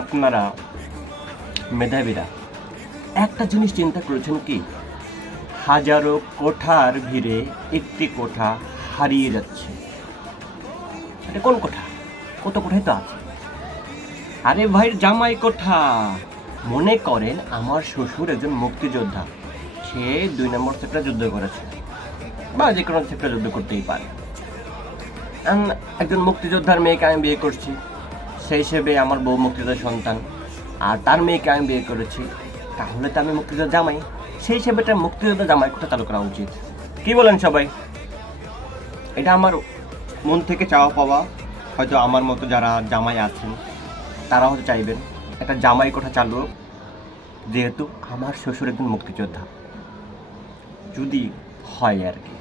আপনারা মেধাবীরা একটা জিনিস চিন্তা করেছেন কি, হাজারো কোঠার ভিড়ে একটি কোঠা হারিয়ে যাচ্ছে। এটা কোন কোঠা? কত কোঠায় তো আছে। আরে ভাইয়ের জামাই কোঠা। মনে করেন আমার শ্বশুর একজন মুক্তিযোদ্ধা, সে 2 নম্বর সেক্টরে যুদ্ধ করেছে বা যে কোনো সেক্টরে যুদ্ধ করতেই পারে। একজন মুক্তিযোদ্ধার মেয়েকে আমি বিয়ে করছি, সেই হিসেবে আমার বউ মুক্তিযোদ্ধার সন্তান, আর তার মেয়েকে আমি বিয়ে করেছি, তাহলে তো আমি মুক্তিযোদ্ধা জামাই। সেই হিসেবে এটা মুক্তিযোদ্ধা জামাই কোঠা চালু করা উচিত। কি বলেন সবাই? এটা আমার মন থেকে চাওয়া পাওয়া। হয়তো আমার মতো যারা জামাই আছেন তারা হয়তো চাইবেন একটা জামাই কোঠা চালু, যেহেতু আমার শ্বশুর একজন মুক্তিযোদ্ধা, যদি হয় আর কি।